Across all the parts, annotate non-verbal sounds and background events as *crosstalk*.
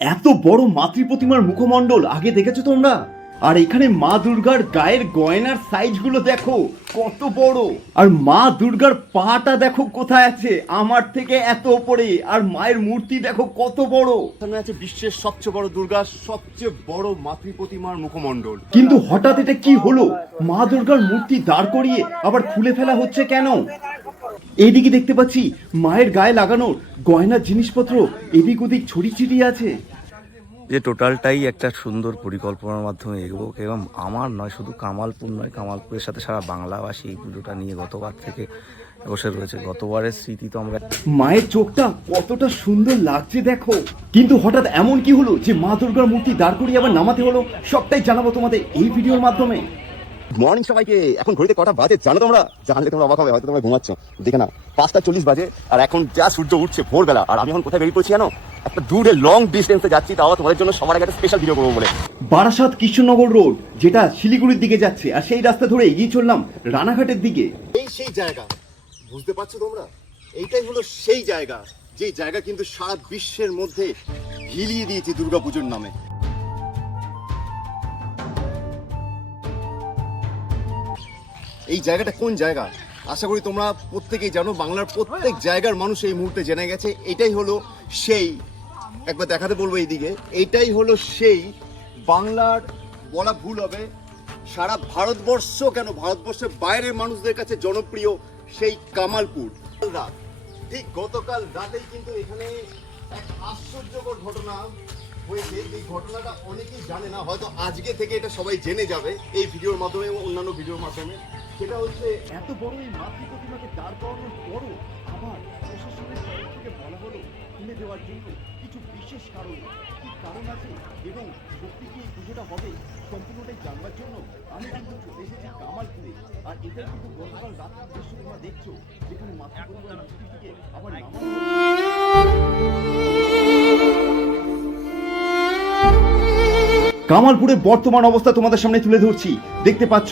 এত বড় মাতৃ প্রতিমার মুখমণ্ডল, আগে দেখেছ তোমরা? আর এখানে মা দুর্গার গায়ের গয়নার সাইজগুলো দেখো, কত বড়। আর মা দুর্গার পাটা দেখো কোথায় আছে, আমার থেকে এত ওপরে, আর মায়ের মূর্তি দেখো কত বড়। সামনে আছে বিশ্বের সবচেয়ে বড় দুর্গা সবচেয়ে বড় মাতৃ প্রতিমার মুখমণ্ডল। কিন্তু হঠাৎ এটা কি হলো? মা দুর্গার মূর্তি দাঁড় করিয়ে আবার খুলে ফেলা হচ্ছে কেন? এইদিকে দেখতে পাচ্ছি মায়ের গায়ে লাগানোর গয়নার জিনিসপত্র এদিক ওদিক ছড়ি ছিটিয়ে আছে। যে টোটালটাই একটা সুন্দর পরিকল্পনার মাধ্যমে এগোবো। এবং আমার নয়, শুধু কামালপুর নয়, কামালপুরের সাথে সারা বাংলাবাসী এই পুজোটা নিয়ে গতবার থেকে বসে রয়েছে। গতবারের স্মৃতি তো আমরা মায়ের চোখটা কতটা সুন্দর লাগছে দেখো। কিন্তু হঠাৎ এমন কি হলো যে মা দুর্গার মূর্তি দাঁড় করিয়ে আবার নামাতে হলো? সবটাই জানাব তোমাদের এই ভিডিওর মাধ্যমে। মর্নিং সবাইকে এখন ঘড়িতে কটা বাজে জানো তোমরা? জানলে তোমরা অবাক হবে হয়তো তোমরা ঘুমাচ্ছ। দেখে না পাঁচটা চল্লিশ বাজে আর এখন যা সূর্য উঠছে ভোরবেলা। আর আমি এখন কোথায় বেরিয়ে পড়ছি জানো? একটা দূরে লং ডিস্টেন্সে যাচ্ছি তাও তোমাদের জন্য সবার আগে একটা স্পেশাল ভিডিও করব বলে। বারাসাত কৃষ্ণনগর রোড যেটা শিলিগুড়ির দিকে যাচ্ছে আর সেই রাস্তা ধরে এগিয়ে চললাম রানাঘাটের দিকে। এই সেই জায়গা বুঝতে পারছ তোমরা? এইটাই হলো সেই জায়গা যে জায়গা কিন্তু সারা বিশ্বের মধ্যে হিলিয়ে দিয়েছে দুর্গাপুজোর নামে। এই জায়গাটা কোন জায়গা? আশা করি তোমরা প্রত্যেকেই জানো, বাংলার প্রত্যেক জায়গার মানুষ এই মুহূর্তে জেনে গেছে, এটাই হলো সেই, একবার দেখাতে বলব এইদিকে এইটাই হলো সেই বাংলার, বলা ভুল হবে, সারা ভারতবর্ষ কেন, ভারতবর্ষের বাইরের মানুষদের কাছে জনপ্রিয় সেই কামালপুর। রাত, ঠিক গতকাল রাতেই কিন্তু এখানে এক আশ্চর্যকর ঘটনা হয়েছে এই ঘটনাটা অনেকেই জানে না, হয়তো আজকে থেকে এটা সবাই জেনে যাবে এই ভিডিওর মাধ্যমে এবং অন্যান্য ভিডিওর মাধ্যমে। সেটা হচ্ছে, এত বড় এই মাতৃ প্রতিমাকে দাঁড় করানোর পরও আবার প্রশাসনের তরফ থেকে বলা হলো খুলে দেওয়ার জন্য কিছু বিশেষ কারণ। কি কারণ আছে এবং সত্যি কি এই পুজোটা হবে সম্পূর্ণটাই জানবার জন্য আমি কিন্তু চলে এসেছি কামালপুরে। আর এটা কিন্তু গতকাল রাত্রির দৃশ্য তোমরা দেখছ, যেখানে মাতৃ প্রতিমার মূর্তিটিকে আবার নামানো কামালপুরে বর্তমান অবস্থা তোমাদের সামনে তুলে ধরছি। দেখতে পাচ্ছ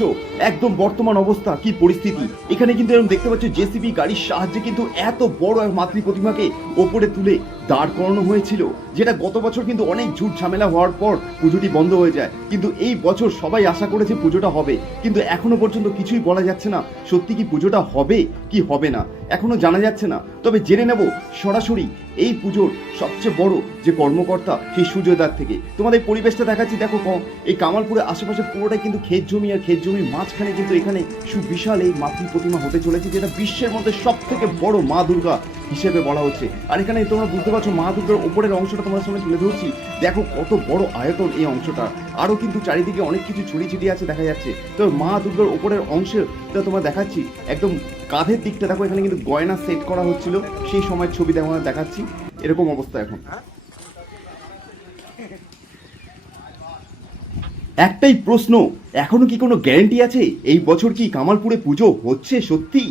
একদম বর্তমান অবস্থা, কি পরিস্থিতি? এখানে কিন্তু এরকম দেখতে পাচ্ছ জেসিবি গাড়ির সাহায্যে কিন্তু এত বড় এক মাতৃ প্রতিমাকে ওপরে তুলে দাঁড় করানো হয়েছিল, যেটা গত বছর কিন্তু অনেক ঝুট ঝামেলা হওয়ার পর পুজোটি বন্ধ হয়ে যায়। কিন্তু এই বছর সবাই আশা করেছে পুজোটা হবে, কিন্তু এখনও পর্যন্ত কিছুই বলা যাচ্ছে না, সত্যি কি পুজোটা হবে, কি হবে না, এখনও জানা যাচ্ছে না। তবে জেনে নেব সরাসরি এই পুজোর সবচেয়ে বড় যে কর্মকর্তা সেই সুজয়দার থেকে। তোমাদের পরিবেশটা দেখাচ্ছি, দেখো কম, এই কামালপুরের আশেপাশে পুরোটাই কিন্তু ক্ষেত জমি আর ক্ষেত জমির মাঝখানে কিন্তু এখানে সুবিশাল এই মাতৃ প্রতিমা হতে চলেছে, যেটা বিশ্বের মধ্যে সব থেকে বড় মা দুর্গা হিসেবে বলা হচ্ছে। আর এখানে তোমরা বুঝতে পারছ, মা দুর্গার ওপরের অংশটা তোমার সামনে তুলে ধরছি। দেখো কত বড় আয়তন এই অংশটা। আরও কিন্তু চারিদিকে অনেক কিছু ছড়িয়ে ছিটিয়ে আছে, দেখা যাচ্ছে। তো মা দুর্গার ওপরের অংশটা তোমার দেখাচ্ছি। একদম কাঁধের দিকটা দেখো, এখানে কিন্তু গয়না সেট করা হচ্ছিল। সেই সময় ছবি দেখো দেখাচ্ছি। এরকম অবস্থা এখন। একটাই প্রশ্ন, এখনও কি কোনো গ্যারেন্টি আছে? এই বছর কি কামালপুরে পুজো হচ্ছে সত্যি?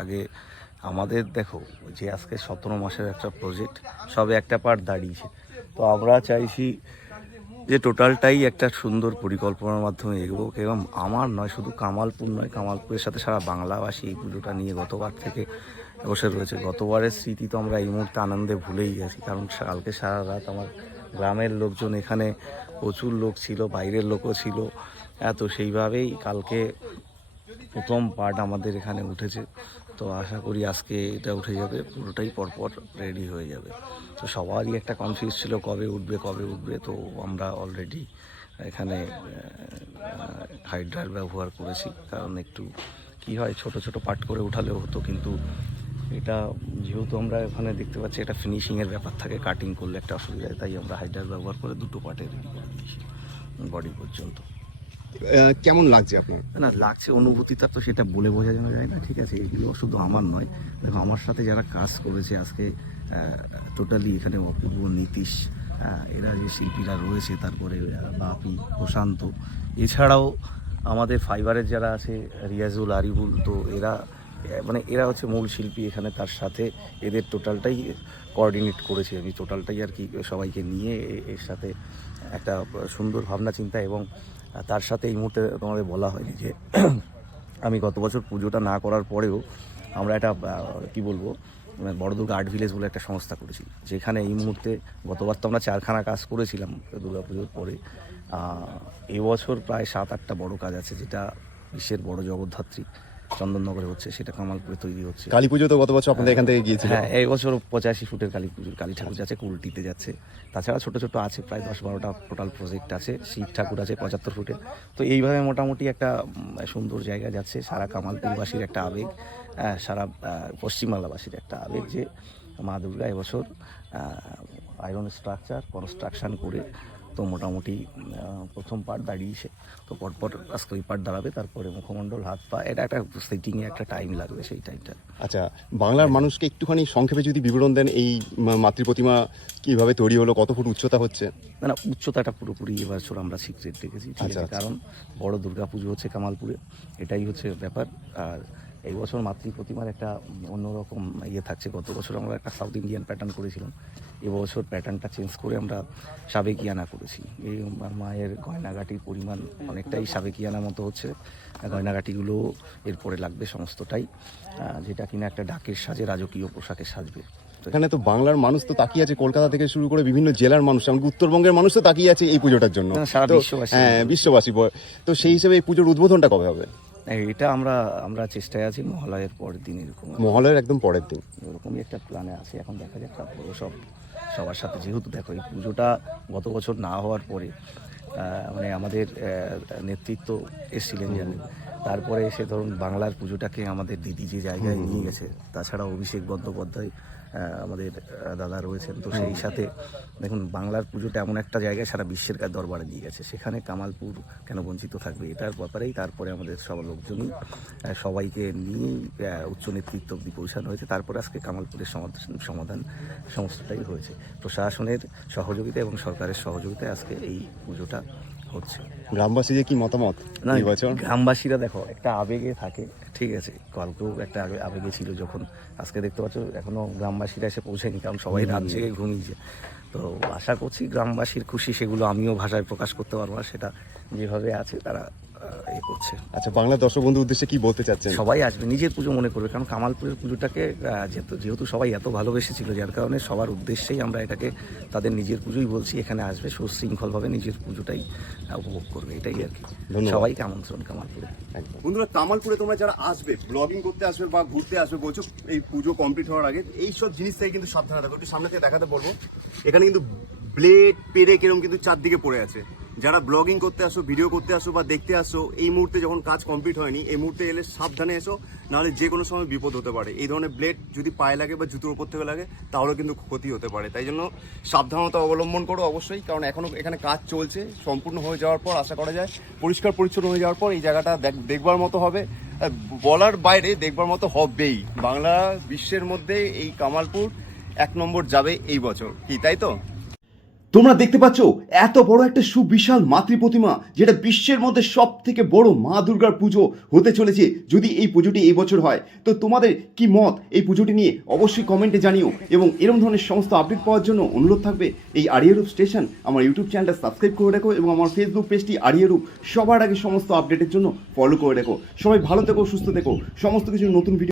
আগে আমাদের দেখো যে আজকে সতেরো মাসের একটা প্রজেক্ট সবে একটা পার্ট দাঁড়িয়েছে। তো আমরা চাইছি যে টোটালটাই একটা সুন্দর পরিকল্পনার মাধ্যমে এগোবো। এবং আমার নয়, শুধু কামালপুর নয়, কামালপুরের সাথে সারা বাংলাবাসী এই পুজোটা নিয়ে গতবার থেকে বসে রয়েছে। গতবারের স্মৃতি তো আমরা এই মুহূর্তে আনন্দে ভুলেই গেছি, কারণ কালকে সারা রাত আমার গ্রামের লোকজন এখানে প্রচুর লোক ছিল বাইরের লোকও ছিল। হ্যাঁ, তো সেইভাবেই কালকে প্রথম পার্ট আমাদের এখানে উঠেছে। তো আশা করি আজকে এটা উঠে যাবে পুরোটাই পরপর রেডি হয়ে যাবে। তো সবারই একটা কনফিউজ ছিল কবে উঠবে কবে উঠবে। তো আমরা অলরেডি এখানে হাইড্রার ব্যবহার করেছি। কারণ একটু কি হয় ছোট ছোট পার্ট করে উঠালেও হতো কিন্তু এটা যেহেতু আমরা এখানে দেখতে পাচ্ছি এটা ফিনিশিংয়ের ব্যাপার থাকে কাটিং করলে একটা অসুবিধা তাই আমরা হাইড্রার ব্যবহার করে দুটো পার্টে রেডি করে দিয়েছি বডি পর্যন্ত। কেমন লাগছে আপনার? না লাগছে অনুভূতিটা তো সেটা বলে বোঝা বোঝানো যায় না ঠিক আছে এগুলো শুধু আমার নয়। দেখো আমার সাথে যারা কাজ করেছে আজকে টোটালি এখানে অপূর্ব নীতিশ এরা যে শিল্পীরা রয়েছে তারপরে বাপি প্রশান্ত এছাড়াও আমাদের ফাইবারের যারা আছে রিয়াজুল আরিবুল তো এরা মানে এরা হচ্ছে মূল শিল্পী এখানে তার সাথে। এদের টোটালটাই কোঅর্ডিনেট করেছি আমি। টোটালটাই আর কি সবাইকে নিয়ে এর সাথে একটা সুন্দর ভাবনা, চিন্তা এবং তার সাথে এই মুহূর্তে তোমাদের বলা হয়নি যে *clears throat* আমি গত বছর পুজোটা না করার পরেও আমরা একটা কি বলব বড় দুর্গা আর্ট ভিলেজ বলে একটা সংস্থা করেছি। যেখানে এই মুহূর্তে গতবার তো আমরা চারখানা কাজ করেছিলাম দুর্গা পুজোর পরে। এবছর প্রায় সাত আটটা বড় কাজ আছে, যেটা বিশ্বের বড় জগদ্ধাত্রী। চন্দননগরে হচ্ছে সেটা কামালপুরে তৈরি হচ্ছে। কালী পুজো তো গত বছর আপনাদের এখান থেকে গিয়েছিল। হ্যাঁ এই বছর পঁচাশি ফুটের কালী পুজোর কালী ঠাকুর যাচ্ছে কুলটিতে যাচ্ছে। তাছাড়া ছোট ছোট আছে প্রায় দশ বারোটা টোটাল প্রজেক্ট আছে শিব ঠাকুর আছে পঁচাত্তর ফুটের তো এইভাবে মোটামুটি একটা সুন্দর জায়গা যাচ্ছে সারা কামালপুরবাসীর একটা আবেগ সারা পশ্চিমবাংলাবাসীর একটা আবেগ যে মা দুর্গা এবছর আয়রন স্ট্রাকচার কনস্ট্রাকশন করে তো মোটামুটি প্রথম পার্ট দাঁড়িয়েছে। তো পরপর আজকে ওই পার্ট দাঁড়াবে তারপরে মুখমণ্ডল হাত পা এটা একটা সেটিংয়ে একটা টাইম লাগবে সেই টাইমটা আচ্ছা বাংলার মানুষকে একটুখানি সংক্ষেপে যদি বিবরণ দেন এই মা- মাতৃ প্রতিমা কীভাবে তৈরি হলো কত ফুট উচ্চতা হচ্ছে? না না উচ্চতাটা পুরোপুরি এবছর আমরা সিক্রেট রেখেছি ঠিক আচ্ছা, আছে? আচ্ছা। কারণ বড় দুর্গা পুজো হচ্ছে কামালপুরে এটাই হচ্ছে ব্যাপার। আর এই বছর মাতৃ প্রতিমার একটা অন্যরকম ইয়ে থাকছে। গত বছর আমরা একটা সাউথ ইন্ডিয়ান প্যাটার্ন করেছিলাম। এবছর প্যাটার্নটা চেঞ্জ করে আমরা সাবেকিয়ানা করেছি। এই মায়ের গয়নাগাটির পরিমাণ অনেকটাই সাবেকিয়ানা মতো হচ্ছে। গয়নাগাটিগুলো এরপরে লাগবে সমস্তটাই যেটা কিনা একটা ডাকের সাজে রাজকীয় পোশাকে সাজবে। এখানে তো বাংলার মানুষ তো তাকিয়ে আছে কলকাতা থেকে শুরু করে বিভিন্ন জেলার মানুষ এমনকি উত্তরবঙ্গের মানুষ তো তাকিয়ে আছে এই পুজোটার জন্য। না, সারা বিশ্ববাসী। হ্যাঁ বিশ্ববাসী। তো সেই হিসেবে এই পুজোর উদ্বোধনটা কবে হবে? এটা আমরা আমরা চেষ্টায় আছি মহালয়ের পরের দিন এরকম মহালয়ের একদম পরের দিন। ওরকমই একটা প্ল্যানে আছে। এখন দেখা যাক তারপরে সব সবার সাথে যেহেতু দেখো এই পুজোটা গত বছর না হওয়ার পরে মানে আমাদের নেতৃত্ব এসেছিলেন জানেন তারপরে এসে ধরুন বাংলার পুজোটাকে আমাদের দিদি যে জায়গায় নিয়ে গেছে তাছাড়া অভিষেক বন্দ্যোপাধ্যায় আমাদের দাদা রয়েছেন। তো সেই সাথে দেখুন বাংলার পুজোটা এমন একটা জায়গায় সারা বিশ্বের কাছে দরবারে নিয়ে গেছে। সেখানে কামালপুর কেন বঞ্চিত থাকবে এটার ব্যাপারেই তারপরে আমাদের সব লোকজনই সবাইকে নিয়ে উচ্চ নেতৃত্ব অব্দি পৌঁছানো হয়েছে। তারপরে আজকে কামালপুরের সমাধান সমাধান সমস্তটাই হয়েছে। প্রশাসনের সহযোগিতা এবং সরকারের সহযোগিতায় আজকে এই পুজোটা হচ্ছে। গ্রামবাসী যে কি মতামত না এই বছর? গ্রামবাসীরা দেখো একটা আবেগে থাকে ঠিক আছে? কালকেও একটা আগে আবেগে ছিল যখন। আজকে দেখতে পাচ্ছ এখনও গ্রামবাসীরা এসে পৌঁছেনি কারণ সবাই রাত জেগে ঘুমিয়েছে। তো আশা করছি গ্রামবাসীর খুশি সেগুলো আমিও ভাষায় প্রকাশ করতে পারব না সেটা যেভাবে আছে তারা এ করছে। আচ্ছা বাংলার দর্শক বন্ধুর উদ্দেশ্যে কি বলতে চাচ্ছেন? সবাই আসবে নিজের পুজো মনে করবে কারণ কামালপুরের পুজোটাকে যেহেতু যেহেতু সবাই এত ভালোবেসেছিল যার কারণে সবার উদ্দেশ্যেই আমরা এটাকে তাদের নিজের পুজোই বলছি এখানে আসবে সুশৃঙ্খলভাবে নিজের পুজোটাই উপভোগ করবে এটাই আর কি। সবাইকে আমন্ত্রণ কামালপুরে। বন্ধুরা কামালপুরে তোমরা যারা আসবে ব্লগিং করতে আসবে বা ঘুরতে আসবে বলছো এই পুজো কমপ্লিট হওয়ার আগে এই সব জিনিস থেকে কিন্তু সাবধানে থাকো একটু সামনে থেকে দেখাতে বলব। এখানে কিন্তু ব্লেড পেরে কিরম কিন্তু চারদিকে পড়ে আছে। যারা ব্লগিং করতে আসো ভিডিও করতে আসো বা দেখতে আসো, এই মুহূর্তে যখন কাজ কমপ্লিট হয়নি, এই মুহূর্তে এলে সাবধানে এসো, নাহলে যে কোনো সময় বিপদ হতে পারে। এই ধরনের ব্লেড যদি পায়ে লাগে বা জুতোর উপর থেকে লাগে তাহলেও কিন্তু ক্ষতি হতে পারে। তাই জন্য সাবধানতা অবলম্বন করো অবশ্যই, কারণ এখনও এখানে কাজ চলছে, সম্পূর্ণ হয়ে যাওয়ার পর আশা করা যায়, পরিষ্কার পরিচ্ছন্ন হয়ে যাওয়ার পর এই জায়গাটা দেখ- দেখবার মতো হবে। বলার বাইরে দেখবার মতো হবেই। বাংলা বিশ্বের মধ্যে এই কামালপুর এক নম্বর যাবে এই বছর। কি, তাই তো? তোমরা দেখতে পাচ্ছ, এত বড় একটা সুবিশাল মাতৃ প্রতিমা, যেটা বিশ্বের মধ্যে সব থেকে বড় মা দুর্গার পুজো হতে চলেছে যদি এই পুজোটি এই বছর হয়। তো তোমাদের কি মত এই পুজোটি নিয়ে? অবশ্যই কমেন্টে জানিও এবং এরকম ধরনের সমস্ত আপডেট পাওয়ার জন্য অনুরোধ থাকবে এই আরিয়ারূপ স্টেশন। আমার ইউটিউব চ্যানেলটা সাবস্ক্রাইব করে রাখো এবং আমার ফেসবুক পেজটি আরিয়ারূপ। সবার আগে সমস্ত আপডেটের জন্য ফলো করে রাখো। সবাই ভালো থেকো, সুস্থ থেকো। সমস্ত কিছু নতুন ভিডিও